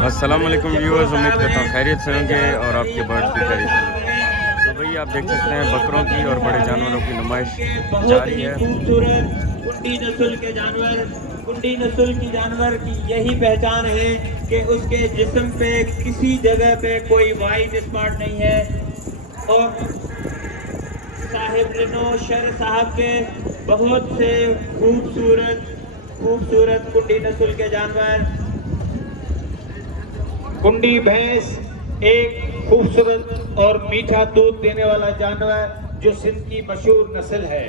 अस्सलाम वालेकुम व्यूअर्स, उम्मीद करता हूँ खैरियत से होंगे और आपके बर्ड्स भी खैरियत से होंगे। तो भाई आप देख सकते हैं बकरों की और बड़े जानवरों की नुमाइश जारी है। खूबसूरत कुंडी नस्ल के जानवर, कुंडी नस्ल की जानवर की यही पहचान है कि उसके जिस्म पे किसी जगह पे कोई वाइट स्पॉट नहीं है। और साहिब रिनो शर साहब के बहुत से खूबसूरत कुंडी नस्ल के जानवर। कुंडी भैंस एक खूबसूरत और मीठा दूध देने वाला जानवर जो सिंध की मशहूर नस्ल है।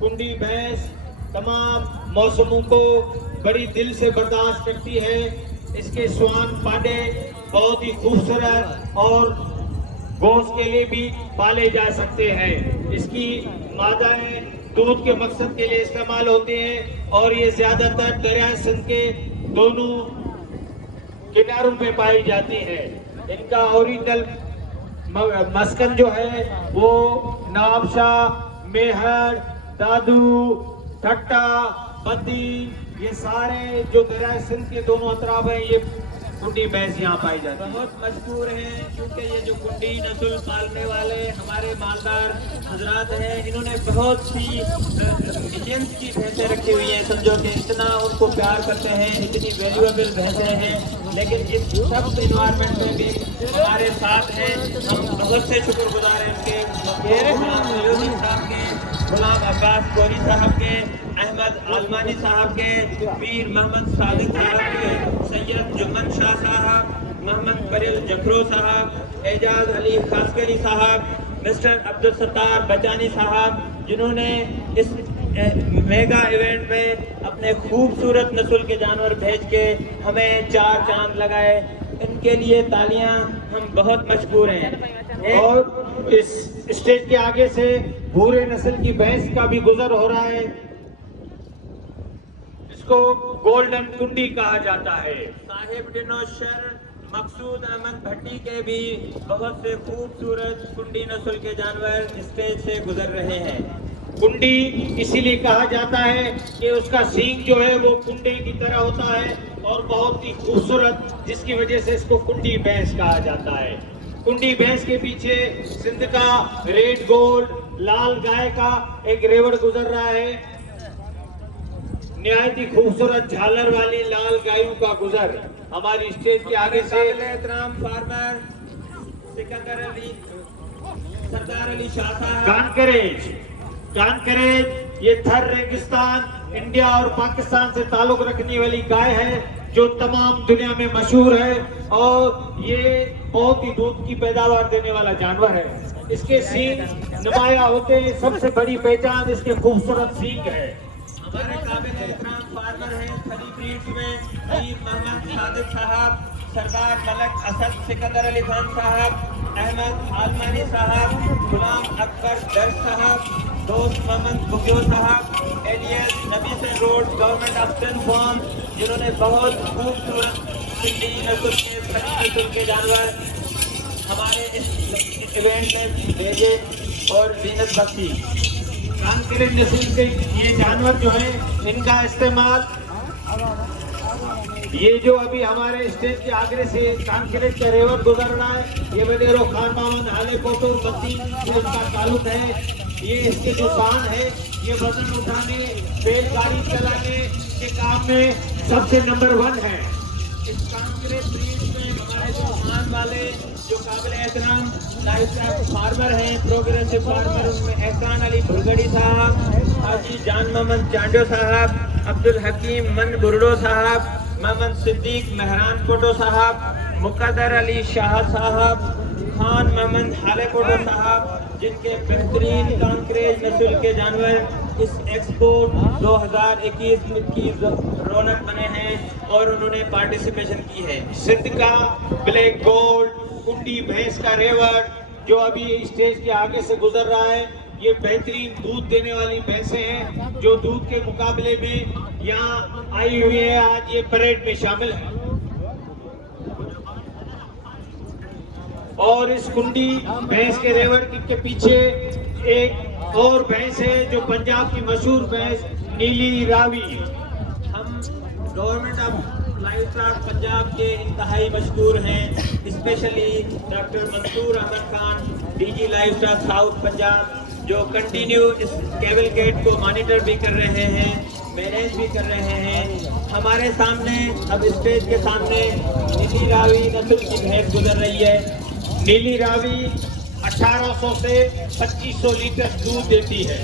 कुंडी भैंस तमाम मौसमों को बड़ी दिल से बर्दाश्त करती है। इसके स्वान पांडे बहुत ही खूबसूरत और गोश्त के लिए भी पाले जा सकते हैं। इसकी मादाएं दूध के मकसद के लिए इस्तेमाल होती हैं और ये ज्यादातर दरिया सिंध के दोनों किनारों पे पाई जाती है। इनका ओरिजिनल मस्कन जो है वो नवाबशाह, मेहर, दादू, ठट्टा, बद्दी, ये सारे जो दरिया सिंध के दोनों अतराफ हैं, ये कुंडी भैंस यहाँ पाई जाती है। बहुत मशहूर हैं क्योंकि ये जो कुंडी नस्ल पालने वाले हमारे मालदार हजरात हैं, इन्होंने बहुत सी मिलियंस की भैंसें रखी हुई हैं। समझो कि इतना उनको प्यार करते हैं, इतनी वैल्यूएबल भैंसें हैं, लेकिन इस सब इन्वायरमेंट में भी हमारे साथ हैं। हम बहुत से शुक्रगुजार हैं उनके, साहब के, गुलाम अब्बास कोरी साहब के, अहमद आलमानी साहब के, वीर मोहम्मद सादिक साहब के, सैयद जुम्मन शाह साहब, मोहम्मद बरील जफरो साहब, एजाज अली खासकरी साहब, मिस्टर अब्दुल सत्तार बचानी साहब, जिन्होंने इस मेगा इवेंट में अपने खूबसूरत नस्ल के जानवर भेज के हमें 4 चांद लगाए। इनके लिए तालियां, हम बहुत मशहूर हैं। और इस स्टेज के आगे से भूरे नस्ल की भैंस का भी गुजर हो रहा है। इसको गोल्डन कुंडी कहा जाता है। साहिब डिनोशर मकसूद अहमद भट्टी के भी बहुत से खूबसूरत कुंडी नस्ल के जानवर स्टेज से गुजर रहे हैं। कुंडी इसीलिए कहा जाता है कि उसका सींग जो है वो कुंडे की तरह होता है और बहुत ही खूबसूरत, जिसकी वजह से इसको कुंडी भैंस कहा जाता है। कुंडी भैंस के पीछे सिंध का रेड गोल्ड लाल गाय का एक रेवड़ गुजर रहा है। निहायत ही खूबसूरत झालर वाली लाल गायों का गुजर हमारी स्टेज के आगे से एहतराम फार्मर सिकंदर अली, सरदार अली शाह साहब कानकरेज, ये थर रेगिस्तान इंडिया और पाकिस्तान से ताल्लुक रखने वाली गाय है जो तमाम दुनिया में मशहूर है और ये बहुत ही दूध की पैदावार देने वाला जानवर है। इसके सींग नुमाया होते हैं, सबसे बड़ी पहचान इसके खूबसूरत सींग है। हमारे काबिल एहतराम फार्मर हैं खली ब्रीड्स में वीर मोहम्मद सादिक साहब, सरदार मलक असद सिकंदर अली खान साहब, अहमद आलमानी साहब, गुलाम अकबर दर साहब, दोस्त मोहम्मद बुगियो साहब, एलियस नबी से रोड गवर्नमेंट ऑफ सिंध फॉर्म, जिन्होंने बहुत खूबसूरत कुंडी नस्ल के जानवर हमारे इस इवेंट में भेजे और जीनत बख्शी। कानकरेज नस्ल के ये जानवर जो है, इनका इस्तेमाल ये जो अभी हमारे स्टेज के आगे से कानकरेज का रेवर गुजर रहा है, ये वडेरो खान मामन हाले कोटो बत्ती से इसका ताल्लुक है। ये इसके जो शान है, ये वजन उठाने, बैलगाड़ी चलाने के काम में सबसे नंबर 1 है। इस कानकरेज ब्रीड में हमारे जो शान वाले जो काबिल एहतराम लाइफस्टाइल फार्मर हैं, प्रोग्रेसिव फार्मर, उनमें एहसान अली भुरगड़ी साहब, हाजी जान मोहम्मद चांडो साहब, अब्दुल हकीम मन बुरडो साहब, मोहम्मद सिद्दीक मेहरान कोटो साहब, मुकद्दर अली शाह साहब, खान मोहम्मद हाले कोटो साहब, जिनके बेहतरीन कानकरेज नस्ल के जानवर इस एक्सपो 2021 की रौनक बने हैं और उन्होंने पार्टिसिपेशन की है। सिंध का ब्लैक गोल्ड कुंडी भैंस का रेवड़ जो अभी स्टेज के आगे से गुजर रहा है, ये बेहतरीन दूध देने वाली भैंसें हैं जो दूध के मुकाबले में यहाँ आई हुई है, आज ये परेड में शामिल है। और इस कुंडी भैंस के रेवड़ के पीछे एक और भैंस है जो पंजाब की मशहूर भैंस नीली रावी। हम government of livestock Punjab के इंतहाई मशहूर हैं, specially doctor Mansoor Ahmed Khan DG livestock south Punjab, जो कंटिन्यू इस केबल गेट को मॉनिटर भी कर रहे हैं, मैनेज भी कर रहे हैं। हमारे सामने अब स्टेज के सामने नीली रावी नस्ल की भैंस गुजर रही है। नीली रावी 1800 से 2500 लीटर दूध देती है।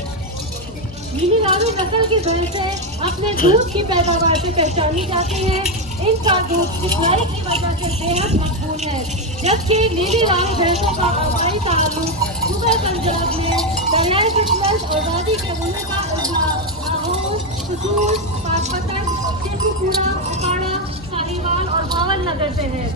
नीली रावी नस्ल की भैंसें अपने दूध की पैदावार से पहचानी जाती है। इनका दूध चिकनाई की वजह से बेहद मकबूल है, जबकि नीली रावी भैंसों का आबाई ताल्लुक सूबे पंजाब में दरियाई सतलज और वादी के मुल्क का अजला, लाहौर, कसूर, पाकपतन, शेखुपुरा, उकाड़ा, साहिवाल और भावल नगर से है।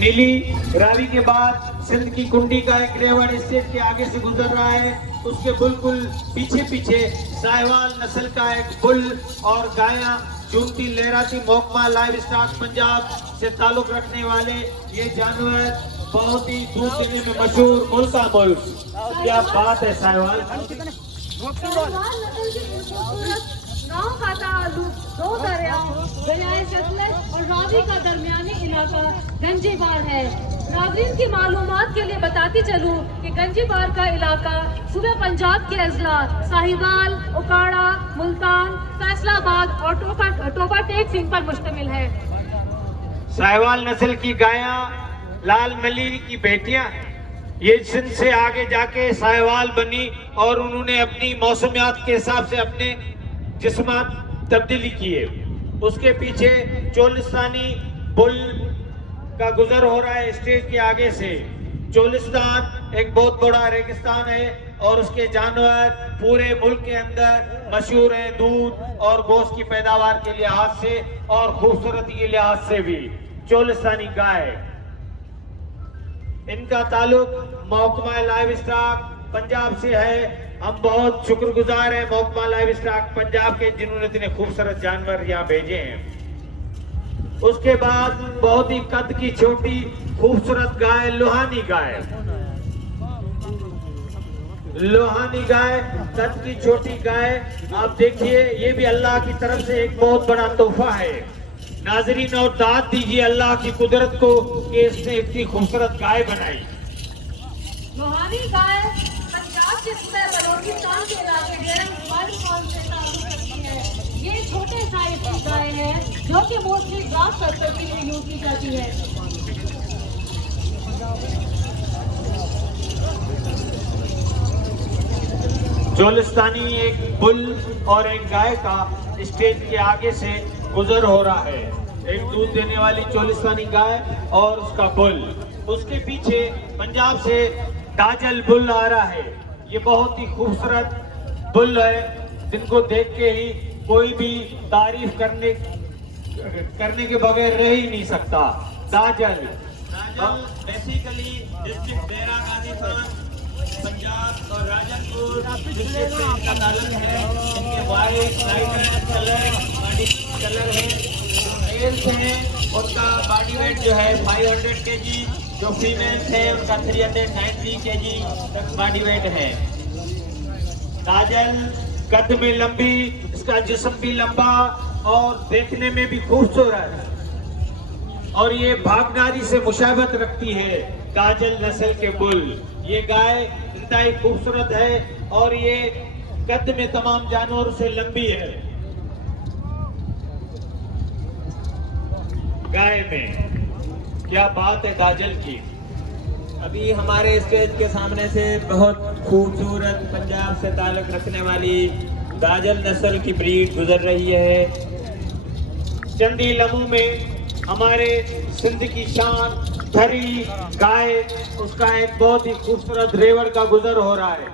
नीली रावी के बाद सिंध की कुंडी का एक रेवड़ स्टेज के आगे से गुजर रहा है। उसके बिल्कुल पीछे पीछे साहिवाल नस्ल का एक बुल और गाया चूंटी लहराती मोहकमा लाइव स्टॉक पंजाब से ताल्लुक रखने वाले ये जानवर बहुत ही दूध देने में मशहूर मुल्का मुल्क। क्या बात है साहिवाल। साहिवाल नस्ल की खूबसूरत गाँव का ताल्लुक दो दरियाओं दरियाए सतलज और रावी का दरमियानी इलाका गंजीबार है। नाज़रीन की मालूमात के लिए बताती चलूं कि गंजीबार का इलाका सूबे पंजाब के अजला साहिवाल, उकाड़ा, मुल्तान, फैसलाबाद और टोबा टेक सिंह पर मुश्तमिल है। साहिवाल नस्ल की गायां लाल मली की बेटियां हैं। ये सिंध से आगे जाके साहिवाल बनी और उन्होंने अपनी मौसमियात के हिसाब से अपने जिस्मात तब्दीली किए। उसके पीछे चोलिस्तानी बुल का गुजर हो रहा है स्टेज के आगे से। चोलिस्तान एक बहुत बड़ा रेगिस्तान है और उसके जानवर पूरे मुल्क के अंदर मशहूर हैं दूध और गोश्त की पैदावार के लिहाज से और खूबसूरती के लिहाज से भी। चोलिस्तानी गाय, इनका ताल्लुक महकमा लाइव स्टॉक पंजाब से है। हम बहुत शुक्रगुजार हैं महकमा लाइव स्टॉक पंजाब के, जिन्होंने इतने खूबसूरत जानवर यहाँ भेजे हैं। उसके बाद बहुत ही कद की छोटी खूबसूरत गाय लोहानी गाय। लोहानी गाय कद की छोटी गाय, आप देखिए ये भी अल्लाह की तरफ से एक बहुत बड़ा तोहफा है। नाजरीन और दाद दीजिए अल्लाह की कुदरत को कि इसने इतनी खूबसूरत गाय बनाई। लोहानी गाय पंजाब के सूबे बलोचिस्तान के इलाके डेरन से ताल्लुक रखती है। ये छोटे साइज की गाय है जो कि मोस्टली ग्रास पर्पस के लिए यूज की जाती है। चोलिस्तानी एक बुल और एक गाय का स्टेज के आगे से गुजर हो रहा है। एक दूध देने वाली चोलिस्तानी गाय और उसका बुल। उसके पीछे पंजाब से दाजल बुल आ रहा है। ये बहुत ही खूबसूरत बुल है, जिनको देख के ही कोई भी तारीफ करने के बगैर रह ही नहीं सकता। दाजल बेसिकली डिस्ट्रिक्ट देरा गाजी खान पंजाब और राजनपुर डिस्ट्रिक्ट से इनका ताल्लुक है। इनके वाइट लाइट कलर है, मेल्स हैं, उनका बॉडी वेट जो है 500 केजी, जो फीमेल्स है उनका 390 केजी तक बॉडी वेट है। दाजल कद में लंबी, इसका जिस्म भी लंबा और देखने में भी खूबसूरत, और ये भागनारी से मुशाबत रखती है काजल नस्ल के बुल। ये गाय इंतहाई खूबसूरत है और ये कद में तमाम जानवरों से लंबी है। गाय में क्या बात है दाजल की। अभी हमारे स्टेज के सामने से बहुत खूबसूरत पंजाब से ताल्लुक रखने वाली दाजल नस्ल की ब्रीड गुजर रही है। चंद ही लम्हों में हमारे सिंध की शान धरी गाय, उसका एक बहुत ही खूबसूरत रेवड़ का गुजर हो रहा है।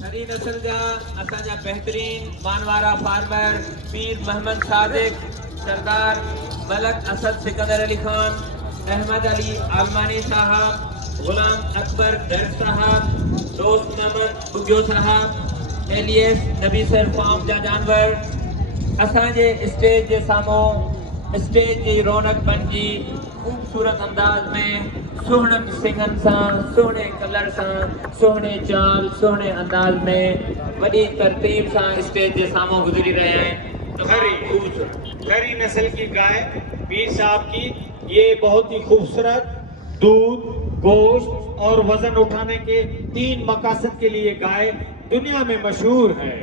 धरी नस्ल जा असांजा बेहतरीन मानवारा फार्मर पीर मोहम्मद सादिक, सरदार मलक असद सिकंदर अली खान, अहमद अली आलमानी साहब, गुलाम अकबर दर्द साहब, दोस्त मोहम्मद बुग्यो साहब, एलियस नबी सर फार्म जा जानवर असांजे स्टेज जे साम्हूं स्टेज जी रौनक बणिजी खूबसूरत अंदाज में सुहिणनि सिंगनि सां, सुहिणे कलर सां, सुहिणे चाल, सुहिणे अंदाज में वॾी तरतीब सां स्टेज जे साम्हूं गुज़री रहिया आहिनि। खरी नस्ल की गाय पीर साहब की, ये बहुत ही खूबसूरत दूध, गोश्त और वजन उठाने के 3 मकासद के लिए गाय दुनिया में मशहूर है।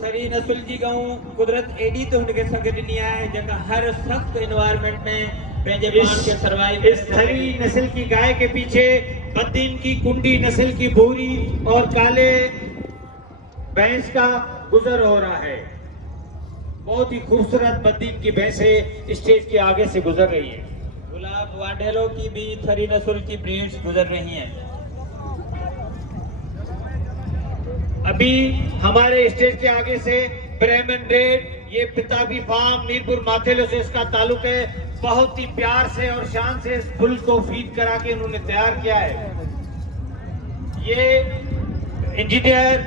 खरी नस्ल जी गाऊं कुदरत एडी तो उनके संग ॾिनी आहे जेका हर सख्त एनवायरनमेंट में पंहिंजे पाण खे सर्वाइव इस खरी नस्ल की गाय के पीछे बद्दीन की कुंडी नस्ल की भूरी और काले भैंस का गुजर हो रहा है। बहुत ही खूबसूरत बद्दीन की भैंसें स्टेज के आगे से गुजर रही है। गुलाब वाडेलो की भी खरी नस्ल की ब्रीड्स गुजर रही हैं। अभी हमारे स्टेज के आगे से ब्राह्मण रेड, ये पिताबी फार्म मीरपुर माथेलो से इसका ताल्लुक है। बहुत ही प्यार से और शान से इस फुल को फीड करा के उन्होंने तैयार किया है। ये इंजीनियर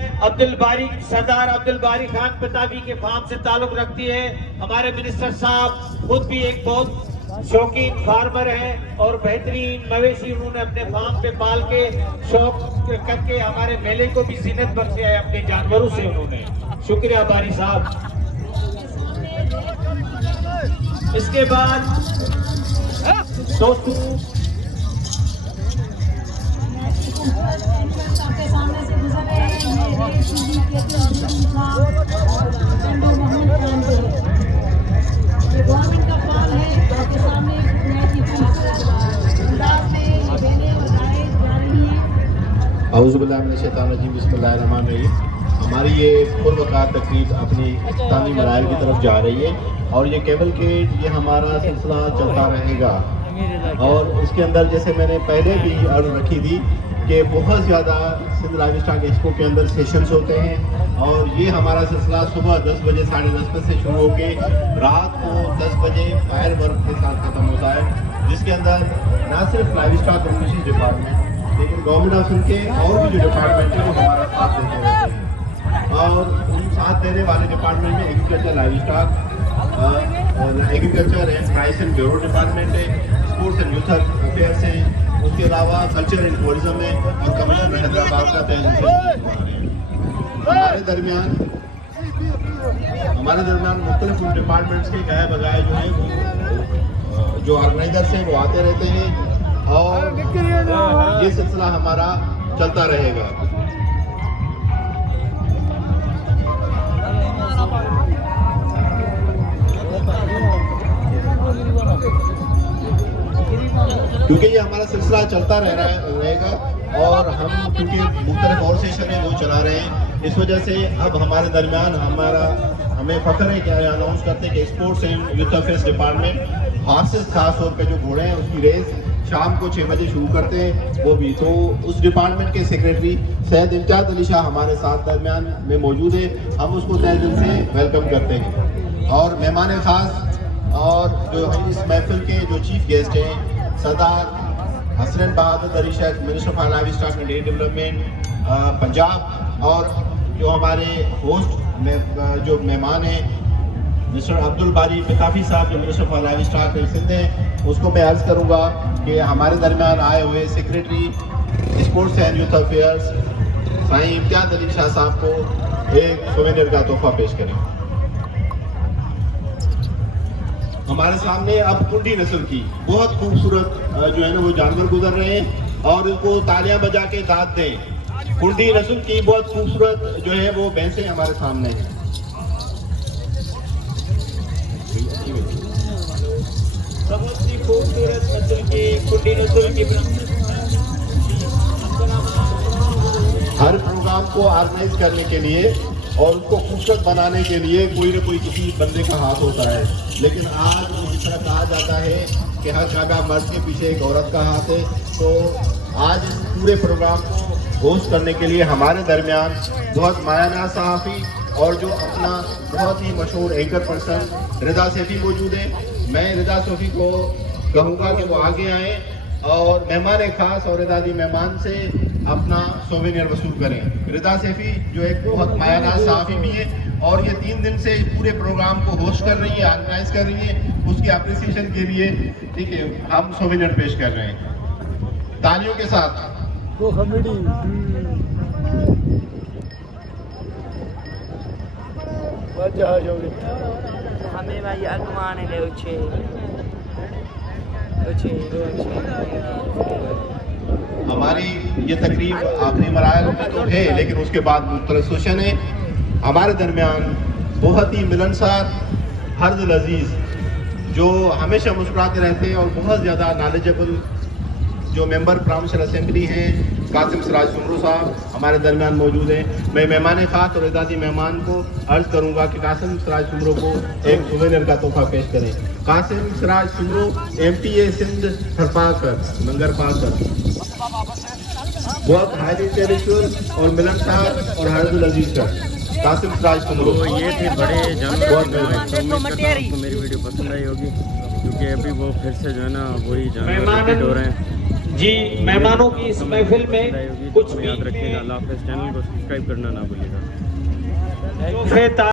सरदार अब्दुल बारी खान पिताबी के फार्म से ताल्लुक रखती है। हमारे मिनिस्टर साहब खुद भी एक बहुत शौकीन फार्मर है और बेहतरीन मवेशी उन्होंने अपने फार्म पे पाल के शौक करके हमारे मेले को भी जीनत बख्शे है अपने जानवरों से उन्होंने। शुक्रिया बारी साहब। इसके बाद दोस्तों आपके सामने से गुजर रहे हैं, ये रेस टीवी के ये गवर्नमेंट का फॉल है। आपके सामने बहुत ही खूबसूरत अंदाज में ये बेलें और गायें जा रही हैं। औज़ुबिल्लाहिमिनश्शैतानिर्रजीम, बिस्मिल्लाहिर्रहमानिर्रहीम। हमारी ये पूर्वकार तकरीब अपनी इख्तितामी मराहिल की तरफ जा रही है और ये केबल केट ये हमारा सिलसिला चलता रहेगा। और इसके अंदर जैसे मैंने पहले भी अर्ज रखी थी कि बहुत ज़्यादा सिंध लाइव स्टॉक एक्सपो के अंदर सेशंस होते हैं और ये हमारा सिलसिला सुबह 10 बजे 10:30 बजे से शुरू होके रात को 10 बजे फायर वर्क के साथ ख़त्म होता है, जिसके अंदर ना सिर्फ लाइव स्टॉक कम्युनिकेशन डिपार्टमेंट लेकिन गवर्नमेंट ऑफ सिंध के और भी जो डिपार्टमेंट है वो हमारा साथ देते रहते हैं। और उन साथ देने वाले डिपार्टमेंट में agriculture, live stock, agriculture and price and bureau department है, स्पोर्ट्स एंड यूथ अफेयर्स है, उसके अलावा कल्चर एंड टूरिज्म है और कमिश्नर हैदराबाद का हमारे दरमियान मुख्तलिफ डिपार्टमेंट्स के गाय बगाए जो है वो जो ऑर्गेनाइजर्स हैं वो आते रहते हैं और ये सिलसिला हमारा चलता रहेगा। क्योंकि ये हमारा सिलसिला चलता रहेगा और हम क्योंकि मुख्तलिफ और सेशन है वो चला रहे हैं, इस वजह से अब हमारे दरमियान हमें फ़ख्र है कि अनाउंस करते हैं कि sports and youth affairs department horses खास तौर पे जो घोड़े हैं उसकी रेस शाम को 6 बजे शुरू करते हैं वो भी। तो उस डिपार्टमेंट के सेक्रेटरी सैयद इम्तियाज़ अली शाह हमारे साथ दरमियान में मौजूद है, हम उसको तहे दिल से वेलकम करते हैं। और मेहमान ख़ास और जो इस महफिल के जो चीफ गेस्ट हैं Sardar Hasnain Bahadur Ali Sheikh, minister for livestock and dairy development Punjab, और जो हमारे होस्ट में जो मेहमान हैं मिस्टर अब्दुल बारी पिताफी साहब जो minister for livestock and Sindh हैं, उसको मैं अर्ज़ करूँगा कि हमारे दरमियान आए हुए secretary sports and youth affairs Sain Imtiaz Ali Shah sahab को एक सोवेनियर का तोहफा पेश करें। हमारे सामने अब कुंडी नस्ल की बहुत खूबसूरत जो है ना वो जानवर गुजर रहे हैं और उनको तालियां बजा के दाद दें। कुंडी नस्ल की बहुत खूबसूरत जो है वो भैंसें हमारे सामने हैं। बहुत ही खूबसूरत नस्ल की कुंडी नस्ल की हर प्रोग्राम को ऑर्गेनाइज करने के लिए और उसको खूबसूरत बनाने के लिए कोई न कोई किसी बंदे का हाथ होता है, लेकिन आज जिस तरह कहा जाता है कि हर कामयाब मर्द के पीछे एक औरत का हाथ है, तो आज इस पूरे प्रोग्राम को होस्ट करने के लिए हमारे दरमियान बहुत मायाना सहाफ़ी और जो अपना बहुत ही मशहूर एंकर पर्सन रिदा सैफी मौजूद है। मैं रिदा सैफी को कहूँगा कि वो आगे आएँ और मेहमान खास और इदादी मेहमान से अपना सोवेनियर वसूल करें। रिदा सैफी जो एक बहुत मायाना सहाफ़ी भी है और ये 3 दिन से पूरे प्रोग्राम को होस्ट कर रही है, ऑर्गेनाइज कर रही है, उसकी अप्रिसिएशन के लिए ठीक है हम सोवेनियर पेश कर रहे हैं तालियों के साथ। हमें भाई अगवाने ले उछे हमारी ये तकरीब आखिरी मराहल में तो है, लेकिन उसके बाद मुख्तलिफ सेशन है हमारे दरमियान। बहुत ही मिलनसार, हर दिल अजीज़, जो हमेशा मुस्कुराते रहते हैं और बहुत ज़्यादा नॉलेजेबल जो मेंबर प्राउंसिल असेंबली हैं, कासिम सिराज सुमरू साहब हमारे दरमियान मौजूद हैं। मैं मेहमान ख़ास और इदादी मेहमान को अर्ज़ करूंगा कि कासिम सिराज सुमरू को एक सुवेनियर का तोहफा पेश करें। कासिम सिराज सुमरू, MTA सिंध, थरपाकर, नंगर पाकर, बहुत हाईली इंटेलेक्चुअल और मिलनसार और हरदुल अजीज का कासिम सिराज सुमरू। तो ये थे बड़े जानवर तो उम्मीद करता हूँ आपको मेरी वीडियो पसंद आई होगी, क्योंकि अभी वो फिर से जो है ना वही जानवर रिपीट हो रहे हैं जी। मेहमानों की इस महफिल में कुछ याद रखिएगा। अल्लाह हाफ़िज़। चैनल को सब्सक्राइब करना ना भूलिएगा। तोहफे